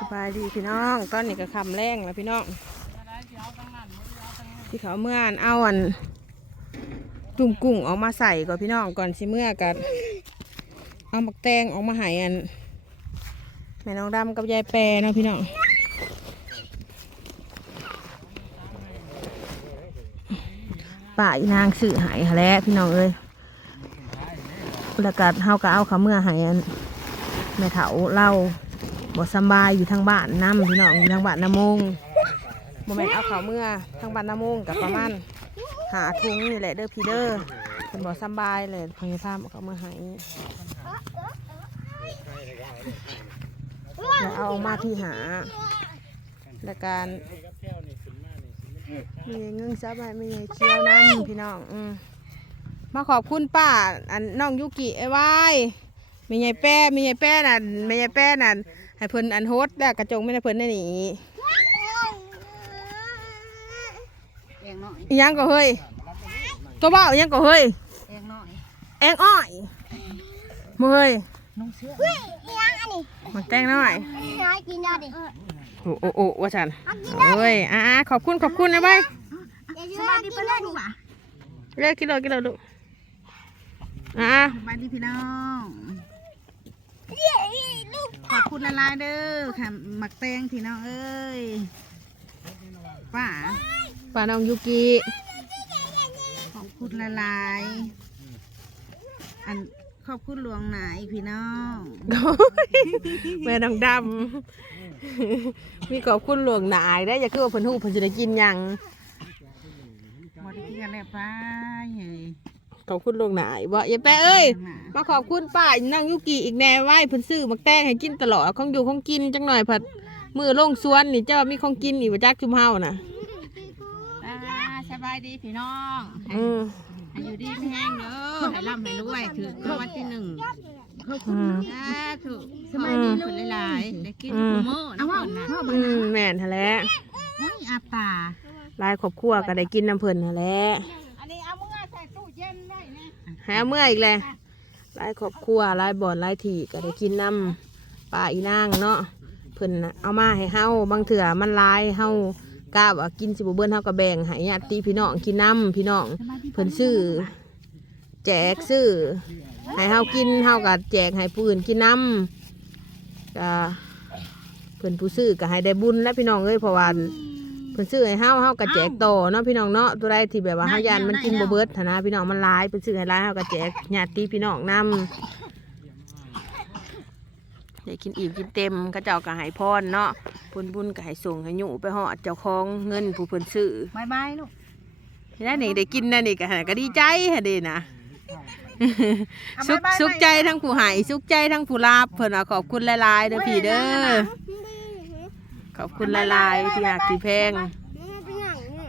สบายดีพี่น้องตอนนี้ก็คำแรงแล้วพี่น้องที่เขาเมื่อนเอาอันจุ่มกุ้งออกมาใส่ก่อนพี่น้องก่อนสิเมื่อกันเอาหมักแตงออกมาหายอันแม่น้องดำกับยายแปรเนาะพี่น้องป่าอีนางสื่อหายแล้วพี่น้องเอ้ยแล้วก็เฮาก็เอาเขาเมื่อหายอันแม่เถาเล่า บ่สบายอยู่ทางบ้านน้ำพี่น้องอยู่ทางบ้านน้ำมงบ่แม่นเอาเขาวเมื่อทางบ้านน้ำมงกับประมาณหาทุงนี่แหละเด้อพี่เด้อเป็นบ่สบายเลยพยายามเอาเขาวเมื่อให้แล้วเอาออกมาที่หาและการมีเงินซับให้มีเคี้ยวน้ำพี่น้องอืมาขอบคุณป้าอันน้องยุกิไอ้ไว้มีไงแป้มีไงแป้น่ะมีไงแป้น่ะ ให้เพิ่นอันโฮสแล้วกระจงไม่ได้เพิ่นได้หนีแองน้อยอิหยังก็เฮ้ยตัวเบ้าอิหยังก็เฮ้ยแองน้อยแองอ้อยมือเฮ้ยน้องเสื้อมันแตงหน่อยน้อยกินได้ดิโอ้โอ้โอ้ว่าฉันเฮ้ยอ่าขอบคุณขอบคุณนะใบอย่าลืมกินได้ดิเลิกกินเลยกินเลยลูกอ่าสบายดีพี่น้องข อบคุณละลายๆเด้อค่ะหมักแตงพี่น้องเอ้ยป้าป้าน้องยุกิขอบคุณละลายๆอันขอบคุณหลวงหนาอีกพี่น้องแม่น้องดำมีขอบคุณหลวงหนายได้อย่าคือว่าเพิ่นฮู้เพิ่นจะได้กินหยังบริกินกันแล้วป้าเฮ้ย ขอบคุณหลวงหนายบ่อย่าแปะเอ้ยมาขอบคุณป้านั่งยุกิอีกแน่ไว้เพิ่นซื้อมักแตงให้กินตลอดของอยู่ของกินจังหน่อยผัดมือลงสวนนี่เจ้ามีของกินอีกว่าจักจุมเฮาน่ะป้าสบายดีพี่น้องอืมให้อยู่ดีไม่แห้งเด้อให้ร่ำให้รวยถือรางวัลที่หนึ่งอืมสาธุสบายดีคนหลายๆได้กินกูโม่น้ำฝนนะอืมแม่นหั่นแหละเฮ้ยอาตาหลายครอบครัวก็ได้กินน้ำเพิ่นหั่นแหละ อันนี้เอามือใส่ตู้เย็นได้นะ หาเมื่ออีกเลยหลายครอบครัวหลายบ่อนหลายที่ก็ได้กินน้ำป้าอีนางเนาะเพิ่นน่ะเอามาให้เฮาบางเถื่อมันหลายเฮากล้าว่ากินสิบ่เบิ่นเฮาก็แบ่งให้ญาติพี่น้องกินน้ำพี่น้องเพิ่นซื้อแจกซื้อให้เฮากินเฮาก็แจกให้ผู้อื่นกินน้ำก็เพิ่นผู้ซื้อก็ให้ได้บุญและพี่น้องเอ้ยเพราะว่า เพิ่นซื้อให้เฮาเฮาก็แจกต่อเนาะพี่น้องเนาะตัวใดที่แบบว่าเฮายันมันกินบ่เบิดฐานะพี่น้องมันหลายเพิ่นซื้อให้หลายเฮาก็แจกญาติพี่น้องนำได้กินอิ่มกินเต็มเขาเจ้าก็ให้พรเนาะผลบุญก็ให้ส่งให้อยู่ไปฮอดเจ้าของเงินผู้เพิ่นซื้อ บายบายลูกนี่นี่ได้กินนะนี่ก็หาก็ดีใจฮะเดีนะเอาสุขบ๊ายบายสุขใจทั้งผู้ใหายสุขใจทั้งผู้รับเพิ่นว่าขอบคุณหลายๆเด้อพี่เด้อ ขอบคุณหลายๆที่หักที่แพงเป็นอย่างนี้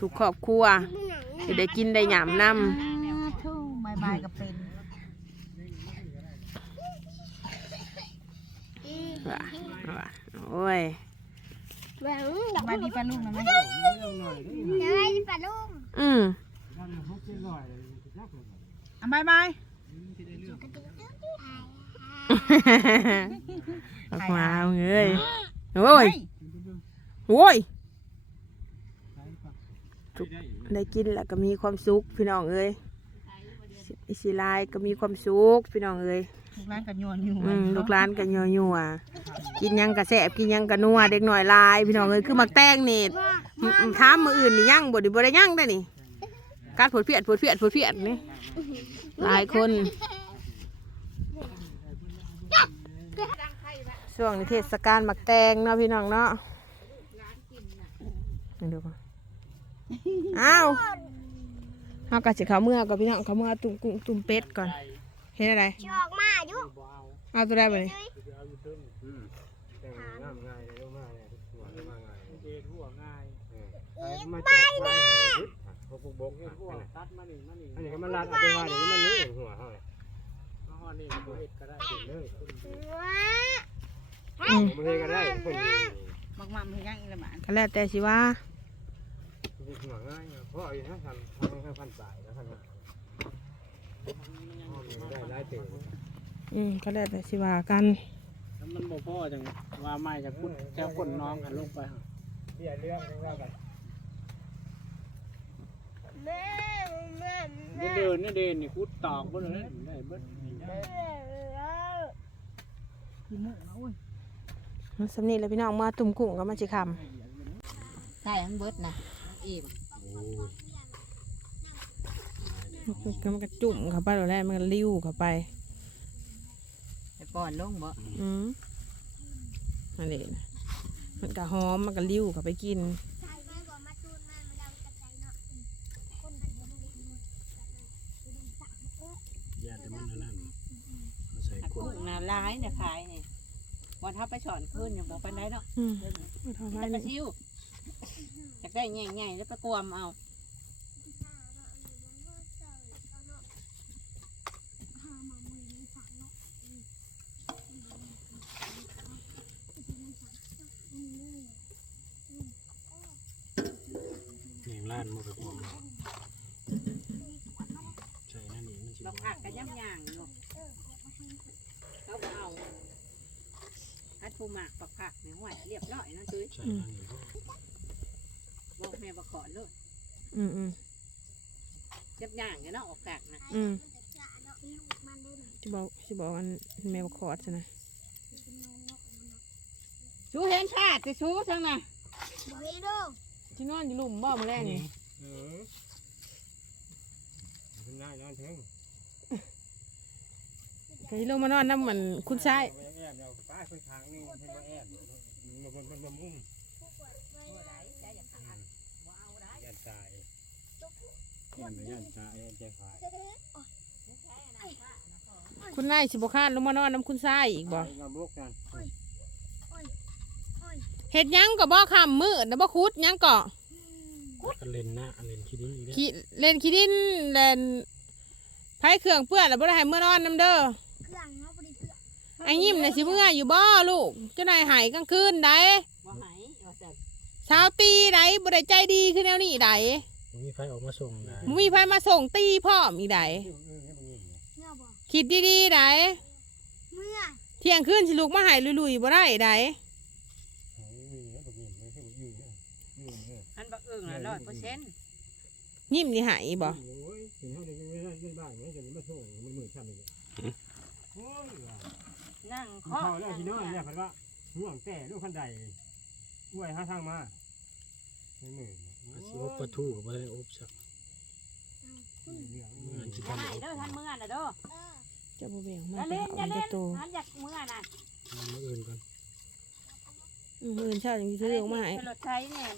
ทุกครอบครัวเป็นอย่างนี้จะได้กินได้หยามน้ทูบายบายกับเป็นำว่าว่าโอ้ยแบบสบายดีป้าลุงนะไหมเดี๋ยวให้ปลาลูกอืมอะบายบายออกมาเอาเอ้ยโอ้ย โอ้ยทุกได้กินแล้วก็มีความสุขพี่น้องเอ้ยอิสิลายก็มีความสุขพี่น้องเอ้ยลูกร้านกันยวนอยู่อืมลูกหลานกันยัวยัวๆกินหยังกระแสบกินหยังกระนัวเด็กหน่อยหลายพี่น้องเอ้ยคือมักแตงนี่อืมอืมถามมืออื่นนี่ยังบ่ไดิบ่ได้ยังได้นี่การผดเพียดผดเพียดผดเพียดนี่หลายคนช่วงนี้เทศกาลมักแตงเนาะพี่น้องเนาะนี่ ดูก่อนอ้าวเฮากะสิเขาเมื่อก่อนพี่น้องเขาเมื่อตุ่มกุ้งตุ่มเป็ดก่อน เห็นอะไรชอกมาอยู่เอาตัวได้ไปเลยไปแน่หัวปุกบกหัวตัดมานี่มานี่อันนี้ก็มันลัดเอาไปว่านี่มันนี่หัวเฮาเลยมาฮอดนี่บ่เฮ็ดก็ได้เลยว้าอืมบ่เฮ็ดก็ได้คนนี่มักมั่มให้ยังอีละหมานก็แล้วแต่สิว่า นี่หัวง่ายเพราะเอาอยู่ทั้งพันทั้งพันสายแล้วพันได้หลายเติบอืมก็แล้วแต่สิว่ากันถ้ามันบ่พอจังว่าไม่จะพุดแค่คนน้องกันลงไปหั่นเดี๋ยวเรื่องเรื่องว่ากันแม่แม่นี่เดินนี่เดินนี่คุดตอกบ่เลยได้เบิดสำนีเลยพี่น้องมาตุ่มกุ้งกับมาจิคใช่มันเบิดนะ อิ่มำก็มันก็จุ่มเข้าไปแล้วแรกมันก็ลิ้วเข้าไปไปป้อนลงบ่อืมนั่นเองนะมันก็หอมมันก็ลิ้วเข้าไปกินใช่แม่บอกมาจูนมามันดังกระจายเนาะคนมันจะมาเล่นยาแต่มันนั่นมาใส่กกุ้วงน่ะร้ายเนี่ยขายนี่วันทับไปฉอนขึ้นอย่างบอกปันได้เนาะอืมเอาเท่าไปนั้นกระชิวอยาก ได้ใหญ่ๆแล้วไปกวมเอาแหงล้านมาไปพร้อมใช่นั่นเองมันสิดอกผักกระย่ำย่างลูกเขาก็เอาอัดผู้หมากปักผักในห้วยเรียบร้อยนะตุ้ยใช่นั่นเอง บอกแม่ประขอนเลย อืมอืมย่ำย่างเนี่ยเนาะออกกากนะอืมจะบอกจะบอกอันแมวขอดใช่ไหมชูเห็นชาติจะชูทั้งน่ะบอกให้ดูที่นอนอยู่หลุมบ่มาแรกนี่เออขึ้นได้นอนถึงก็ที่ลงมานอนน้ำเหมือนคุณชายแอบเดี๋ยวป้าคนทางนี่เห็นว่าแอบมันมันมันมันมุ่งยันตาย ยันยันตายยันใจขายคุณนายสิบข้านลงมานอนน้ำคุณชายอีกบ่งามลูกกันเห็ดหยังก็บ่คำมืดนะบ่คุดหยังก็กันเล่นนะเล่นขี้ดิ้งอีกขี้เล่นขี้ดินเล่นไผเครื่องเปื้อนแล้วบ่ได้ให้เมื่อนอนน้ำเด้อเครื่องเนาะบริเพื่อไอ้ยิ้มน่ะสิเมื่ออยู่บ่ลูกเจ้านายหายกลางคืนได้บ่ไหายว่าสั่นเช้าตีได้บ่ได้ใจดีคือแนวนี้ได้มีไฟออกมาส่งนะบ่ มีไผมาส่งตีพร้อมอีกได้เมื่อบอกคิดดีๆได้เมื่อเที่ยงคืนสิลูกมาใหายลุยๆบ่ได้ได้อันบักอึ่งละร้อยเปอร์เซ็นต์ยิ้มนี่หายบ่โอ้ยเห็นเขาได้ยังไม่ได้บ้านไม่จะมาส่งมันมือสั่นเลยโอ้ยนั่งเขาเคาะแล้วพี่น้องเนี่ยพันว่าห่วงแต่ลูกขันใดห่วยหาทางมาไม่เหมือนสิอบปลาทูกับปลาได้อบสักมัน จะอย่าทำให้เด้อท่านเมื่อน่ะเด้อจะบ่แบ่งอมาย่าไปเล่นอย่าเอาเล่จะนโตท่านอยากเมื่อน่ะมันมาอื่นก่อนอืมอื่นเช้าจังสิซื้อออกมาให้เป็นรถใช้เนี่ย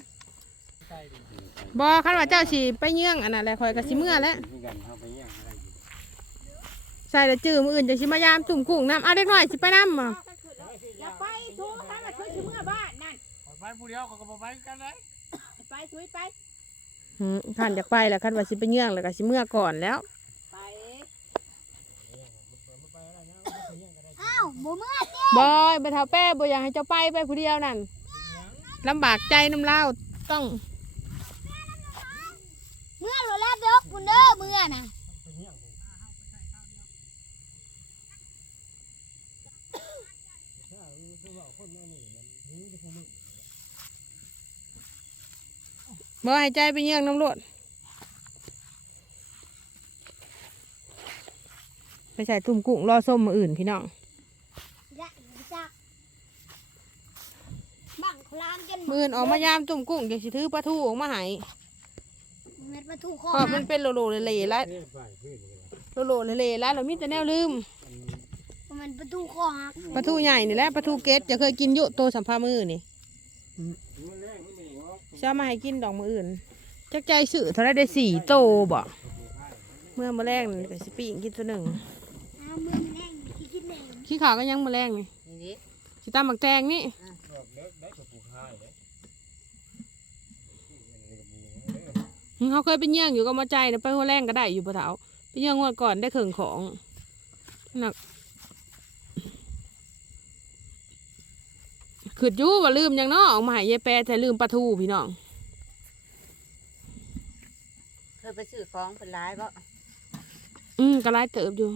บ่คันว่าเจ้าสิไปเยื่องอันนั้นแหละข่อยก็สิเมื่อแล้วมีกันเข้าไปย่างอะไรอยู่ใส่แล้วจื้อมื้ออื่นจังสิมายามตุ่มกุ้งน้ำเอาเด็กน้อยสิไปนำบ่อย่าไปชูท่านมาช่วยชิเมื่อบ้านนั่นไปผู้เดียวเขาก็ไปกันเลยไปช่วยไป อืมคันอยากไปแล้วคันว่าสิไปเยื่องแล้วก็สิเมื่อก่อนแล้วไปอ้าวบ่เมื่อบอยไปเท่าแป้บ่อยากให้เจ้าไปไปผู้เดียวนั่นลำบากใจน้ำเล่าวต้อง เมื่อโรแล้วเด้อคุณเด้อเมื่อน่ะ บ่ให้ใจไปเยื่องน้ำรวดไปใส่ตุ่มกุ้งรอส้มมืออื่นพี่น้องละจ้ะบังคลามจนมืออื่นออกมายามตุ่มกุ้งจะสิถือปลาทูออกมาให้เม็ดมาถูกคอเพราะมันเป็นโลโลเลๆแล้วไปเพื่อนเลยโลโลเลๆแล้วเรามีแต่แนวลืมมันประตูคอหักปลาทูใหญ่นี่แหละปลาทูเกตจะเคยกินอยู่โตสัมภามือนี่ เอามาให้กินดอกมืออื่นจักใจสื่อเท่าไรได้สี่โตบ่เมื่อมาแรกนี่ก็สิปีกกินตัวหนึ่งอ้าวมือแรงที่กินแรงขี้ขาวก็ยังมาแรงนี่นี่ดิสิตามหมักแตงนี่ดอกเล็กได้กับปลูกให้เลยเขาเคยไปเยี่ยงอยู่ก็มาใจนะไปหัวแรงก็ได้อยู่ปะเถาไปเยี่ยงงวดก่อนได้เข่งของหนัก ขืดอยู่ว่าลืมยังเนาะออกมาใหายายแปรแต่ลืมปลาทูพี่น้องเคยไปซื้อของเป็นร้ายบ่อืมก็ไล่เติบอยู่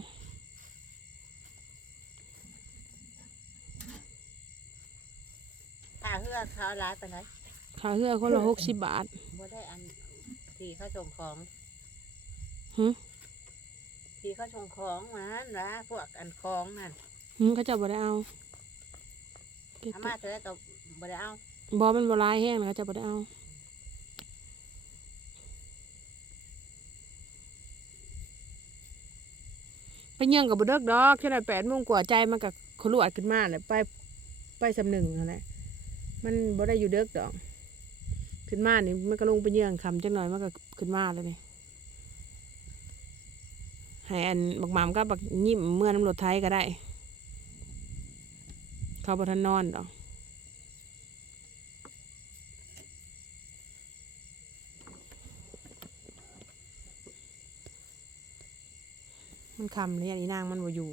เฮือเขาร้ายไปไหนขาเหือคนละหกสิบบาทบ่ได้อันทีเขาส่งของหึทีเขาส่งของมันะพวกอันของนั่นหึเขาจะบ่ได้เอา อามาเธอก็บ่ได้เอาบอมันบ่ลายแห้งนะเขาเจะบ่ได้เอาไปเยี่ยงกับบุเดกดอกแค่ไหนแปดโมงกว่าใจมันกับขลุดขึ้นมาเลยไปไปสำหนึ่งอะไรมันบ่ได้อยู่เด็กดอก ขึ้นมานี่มันก็ลงไปเยี่ยงคำจังหน่อยมันก็ขึ้นมาเลยนี่ให้อันบักหมามก็บักยิ้มเมื่อน้ำรถไทยก็ได้ เขาบ่ทันนอนดอกมันคำเลยอันนี้นางมันบ่อยู่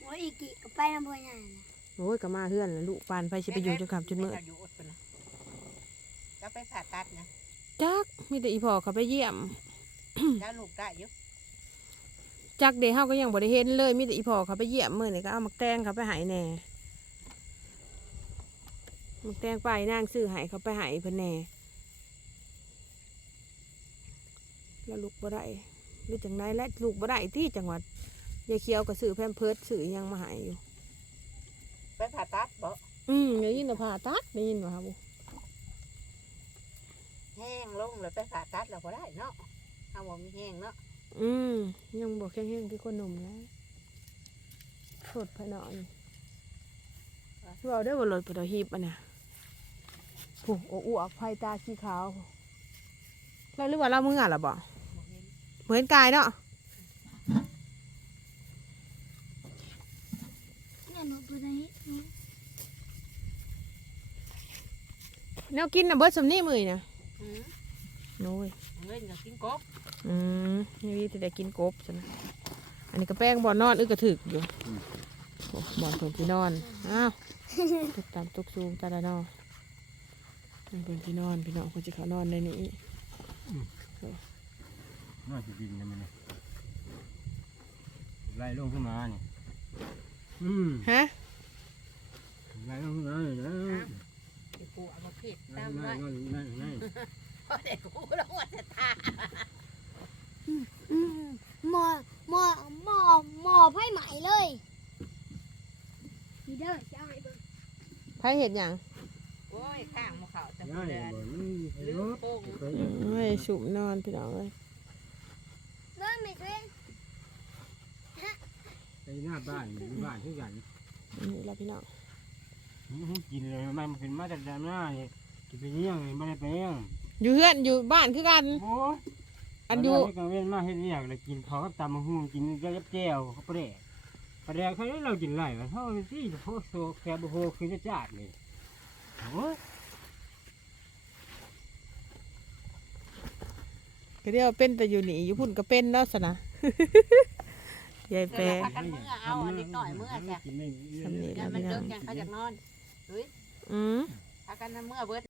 โอ้ยอีกกี่ก็ไปน้ำพุใหญ่นะโอ้ยก็มาเฮือนแล้วลูกปานไปสิไปอยู่จนคำจนมืดเราอยู่อดไปนะแล้วไปผ่าตัดนะจักมีแต่อีพ่อเขาไปเยี่ยมแล้วลูกได้อยู่ จักเดเฮาก็ยังบ่ได้เห็นเลยมีแต่อีพ่อเขาไปเยี่ยมมื้อนี่ก็เอามักแตงเขาไปใหายแหน่มักแตงไปนางซื้อให้เขาไปใหายเพิ่นแหน่แล้วลูกบ่ได้หรือจังไดและลูกบ่ได้ที่จังหวัดยายเขียวก็ซื้อแพมเพิร์สซื้ออิหยังมาให้อยู่ไปผ่าตัดบ่อืมได้ยินว่าผ่าตัดได้ยินว่าครับแห้งลงเลยไปผ่าตัดเราก็ได้เนาะเอาบ่มีแห้งเนาะ อืมยังบอกแข็งๆคือคนหนุ่มแล้วฝดไปหน่อยเราได้บนรถปตหีบอะนะโอ้โหอวกไฟตาสีขาวเราหรือว่าเรามึงอะล่ะบ่บ่เห็นเหมือนกายเนาะเนี่ยหนูตัวนี้นี่แนวกินน่ะเบิดสำนี่มือนะอืมโน้ยเงินอยากกินกบ อืมนี่วิธีได้กินกบจ้ะนะอันนี้ก็แป้งบอนนอนอึกกระถึกอยู่โอ้บอนเพิ่นพี่นอน อ้าวตุกตามตุกสูงตาละนอนี่เพิ่นพี่นอนพี่น้องคนจะเขานอนในนี้น่าจะดินนะมันนี่ไล่ลงขึ้นมาเนี่ยอืมฮะไล่ลงขึ้นมาเลยนะไอ้ปูเอามาผิดไล่ตามไล่ไว้ไล่ไล่ไล่เพราะเด็กกูแล้วว่าจะตาอืม หมอหมอหมอหมอไพ่ไหมเลยนี่เด้อจะเอาให้เบิ่งไผเห็ดหยังโอ้ยข้างมาเขาแต่ไล่เดือนบ่มันมีลืรมถโป่งไปเฮ้ยสุบนอนพี่น้องเลยเบิ่งไม่เป็นไปหน้าบ้านหรือบ้านทุกอย่างนี่ละพี่น้องกินเลยมันเป็นมาจากด้านหน้าเนี่ยจะไปเลี้ยงไม่ได้ไปเลี้ยงอยู่เฮือนอยู่บ้านคือกันโอ้ย อันอยู่ตกังเว้นมาเฮ็ดเรียกเลยกินข้าวกับตำมะฮุ่งกินกับแจ่วข้าวปลาแดกปลาแดกเขาเรากินไรวะเท่าที่โคโซแคบโฮคือจะจัดนี่โอ้ยก็เรียกว่าเป็นแต่อยู่นี่อยู่พุ่นก็เป็นแล้วสนะ ยายแปรพากันเมื่อเอาอันนี้หน่อยเมื่อจ้ะกินไม่ทำนี่ยัละนมันพี่น้เลิองกยังเขาอยากนอนเฮ้ยอืมพากันเมื่อเบิด